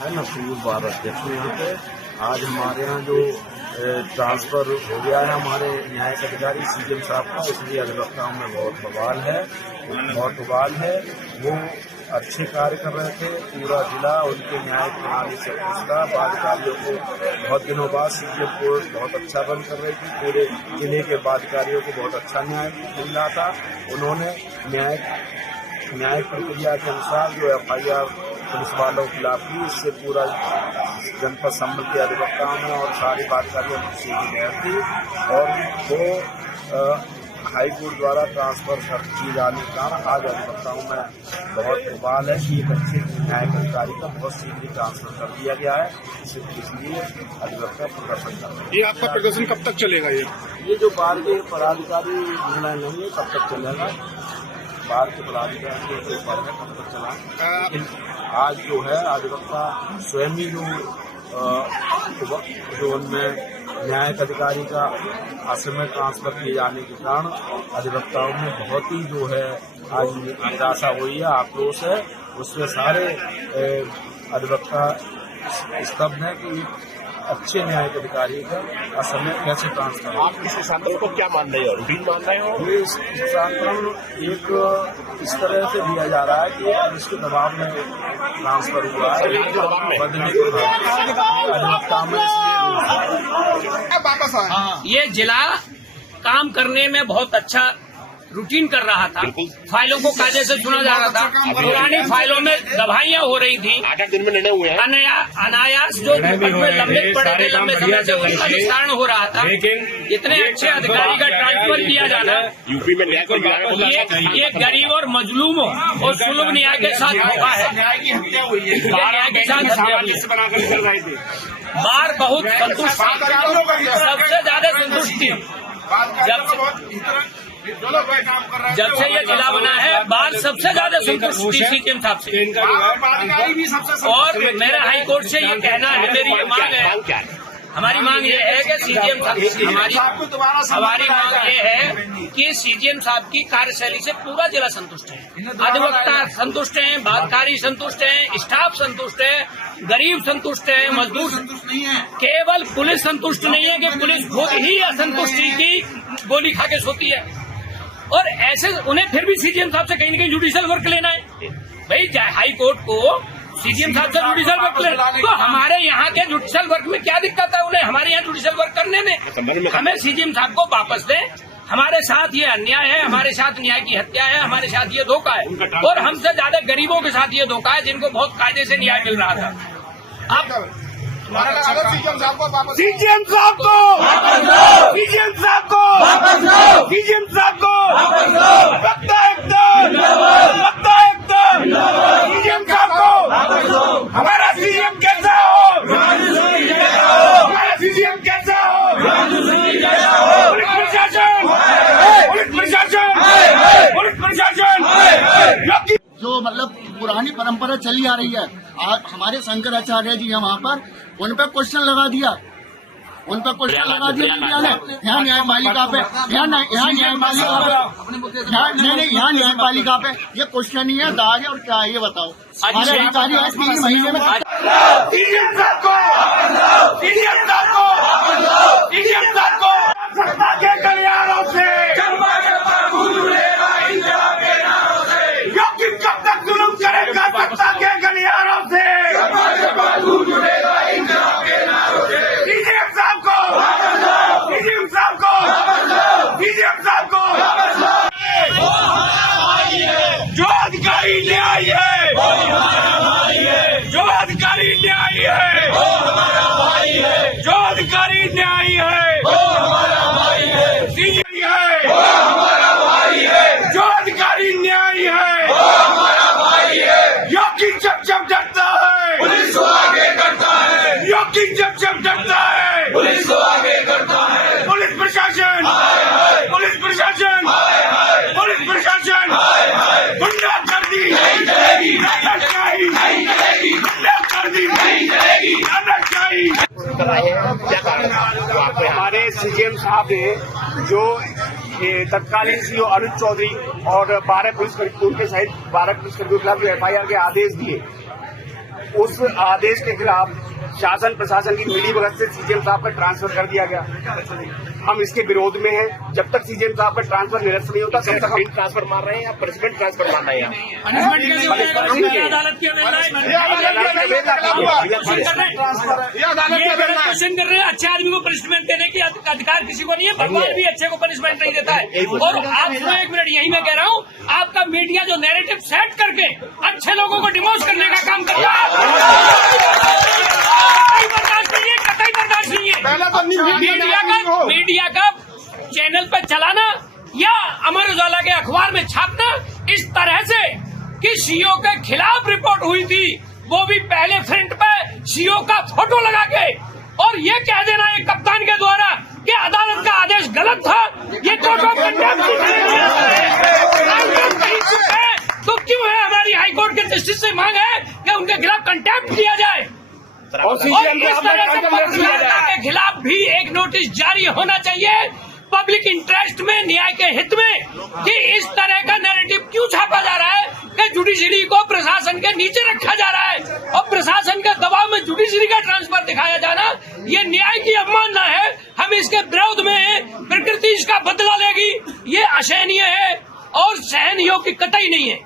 है ना पूर्व बार अध्यक्ष यहाँ पे आज हमारे यहाँ जो ट्रांसफर हो गया है हमारे न्यायिक अधिकारी सीजीएम साहब का, इसलिए अधिवक्ताओं में बहुत बवाल है। वो अच्छे कार्य कर रहे थे, पूरा जिला उनके न्यायिक प्रणाली से खुश था। बाधिकारियों को बहुत दिनों बाद सीजीएम कोर्ट बहुत अच्छा बंद कर रही थी, पूरे जिले के बाधिकारियों को बहुत अच्छा न्याय मिल रहा था। उन्होंने न्यायिक प्रक्रिया के अनुसार जो एफआईआर पुलिस वालों के खिलाफ की, इससे पूरा जनपद संभल के अधिवक्ताओं में और सारी बाधिकारियों में सीधी गई थी और वो हाईकोर्ट द्वारा ट्रांसफर किए जाने के कारण आज अधिवक्ताओं में बहुत बवाल है कि एक अच्छे न्यायिक अधिकारी का बहुत शीघ्र ट्रांसफर कर दिया गया है, इसलिए अधिवक्ता प्रदर्शन कर रहे हैं। ये आपका प्रदर्शन कब तक चलेगा? ये जो बार के पदाधिकारी निर्णय लेंगे तब तक चलेगा, बार के पदाधिकारी के ऊपर है कब तक चला। लेकिन आज जो है अधिवक्ता स्वयं ही जो उनमें न्यायिक अधिकारी का असमय ट्रांसफर किए जाने के कारण अधिवक्ताओं में बहुत ही जो है आज निराशा हुई है, आक्रोश है। उसमें सारे अधिवक्ता स्तब्ध है कि अच्छे न्यायिक अधिकारी का असमय कैसे ट्रांसफर। आप इस शांतन को क्या मान रहे हो? रूटीन मान रहे हो? ये शांतन एक इस तरह से दिया जा रहा है कि इसके दबाव में ट्रांसफर हुआ है, बदलने के अधिवक्ता में वापस आए। ये जिला काम करने में बहुत अच्छा रूटीन कर रहा था, फाइलों को कायदे से सुना जा रहा था, पुरानी फाइलों में दवाइयां हो रही थी, 8 दिन में निर्णय हुए हैं, अनायास जो लंबित पड़े थे लंबे समय से उनका निस्तारण हो रहा था। इतने अच्छे अधिकारी का ट्रांसफर किया जाना यूपी में न्याय ये गरीब और मजलूमों और सुलभ न्याय के साथ हुआ है। न्याय की हत्या हुई है, न्याय के साथ हत्या हुई है। बनाकर चल रहे थे। बार बहुत संतुष्ट, सबसे ज्यादा संतुष्ट थी जब से ये जिला बना है। बार सबसे ज्यादा संतुष्ट थी सीजीएम साहब से। और मेरा हाई कोर्ट से ये कहना है, मेरी ये मांग है, हमारी मांग ये है कि सीजीएम साहब हमारी मांग ये है कि सीजीएम साहब की कार्यशैली से पूरा जिला संतुष्ट है, अधिवक्ता संतुष्ट हैं, बाधिकारी संतुष्ट हैं, स्टाफ संतुष्ट है, गरीब संतुष्ट है, मजदूर संतुष्ट नहीं है, केवल पुलिस संतुष्ट नहीं है कि पुलिस खुद ही असंतुष्टि की गोली खा के सोती है। और ऐसे उन्हें फिर भी सीजीएम साहब से कहीं न कहीं जुडिशियल वर्क लेना है। भाई हाई कोर्ट को सीजीएम साहब से जुडिशियल वर्क लेना, तो हमारे यहाँ के जुडिशियल वर्क में क्या दिक्कत है उन्हें हमारे यहाँ जुडिशियल वर्क करने में? हमें सीजीएम साहब को वापस दें। हमारे साथ ये अन्याय है, हमारे साथ न्याय की हत्या है, हमारे साथ ये धोखा है और हमसे ज्यादा गरीबों के साथ ये धोखा है जिनको बहुत कायदे से न्याय मिल रहा था। अब सीजीएम साहब को सीजीएम साहब को सीजीएम साहब को सीजीएम साहब को सीजीएम साहब को हमारा सीजीएम कैसा हो, हमारा सीजीएम कैसा हो, पुलिस प्रशासन, पुलिस प्रशासन, पुलिस प्रशासन जो मतलब पुरानी परंपरा चली आ रही है। आज हमारे शंकराचार्य जी है वहाँ पर, उन पर क्वेश्चन लगा दिया मीडिया ने। यहाँ न्यायपालिका पे यहाँ न्यायपालिका पे ये क्वेश्चन ही है, दाग है और क्या है ये बताओ। हमारे अधिकारी आज 3 महीने में सीजीएम साहब को सत्ता के गलियारों से योगी कब तक जुल्म करेगा? सत्ता के गलियारों से सीजीएम साहब को जो अधिकारी न्याय है, जो अधिकारी न्याय है, जो अधिकारी न्याय है, सीजीएम है, जो अधिकारी न्याय है, योगी जब डरता है पुलिस को आगे करता है, योगी जब डरता है पुलिस को आगे करता है। पुलिस प्रशासन, पुलिस प्रशासन, पुलिस प्रशासन गुंडागर्दी नहीं चलेगी, गुंडागर्दी नहीं चलेगी, गुंडागर्दी नहीं चलेगी, गुंडागर्दी सीजीएम साहब ने जो तत्कालीन सीओ अनुज चौधरी और 12 पुलिसकर्मियों के सहित 12 पुलिसकर्मियों के खिलाफ जो एफआईआर के आदेश दिए, उस आदेश के खिलाफ शासन प्रशासन की मिलीभगत से सीजीएम साहब का ट्रांसफर कर दिया गया। हम इसके विरोध में हैं। जब तक सीजीएम साहब का ट्रांसफर निरस्त नहीं होता, तब तक हम ट्रांसफर मार रहे हैं या पनिशमेंट ट्रांसफर मार रहे हैं। क्वेश्चन कर रहे हैं, अच्छे आदमी को पनिशमेंट देने की अधिकार किसी को नहीं है, भगवान भी अच्छे को पनिशमेंट नहीं देता है। और आप सुनो एक मिनट, यही मैं कह रहा हूँ, आपका मीडिया जो नैरेटिव सेट करके अच्छे लोगों को डिमोश करने का काम करता है, कतई बर्दाश्त नहीं है। मीडिया का चैनल पर चलाना या अमर उजाला के अखबार में छापना इस तरह से कि सीओ के खिलाफ रिपोर्ट हुई थी, वो भी पहले फ्रंट पे सीओ का फोटो लगा के, और ये कह देना एक कप्तान के द्वारा कि अदालत का आदेश गलत था, ये कोर्ट ऑफ कंटेम्प्ट है। तो क्यों है हमारी हाईकोर्ट के जस्टिस से मांग है कि उनके खिलाफ कंटेम्प्ट किया जाए और इस तरह से पत्रकारिता के खिलाफ भी एक नोटिस जारी होना चाहिए पब्लिक इंटरेस्ट में, न्याय के हित में, कि इस तरह का नैरेटिव क्यों छापा जा रहा है कि जुडिशरी को प्रशासन के नीचे रखा जा रहा है और प्रशासन के दबाव में जुडिशरी का ट्रांसफर दिखाया जाना, ये न्याय की अवमानना है। हम इसके विरोध में हैं। प्रकृति इसका बदला लेगी, ये असहनीय है और सहन योग्य कतई नहीं है।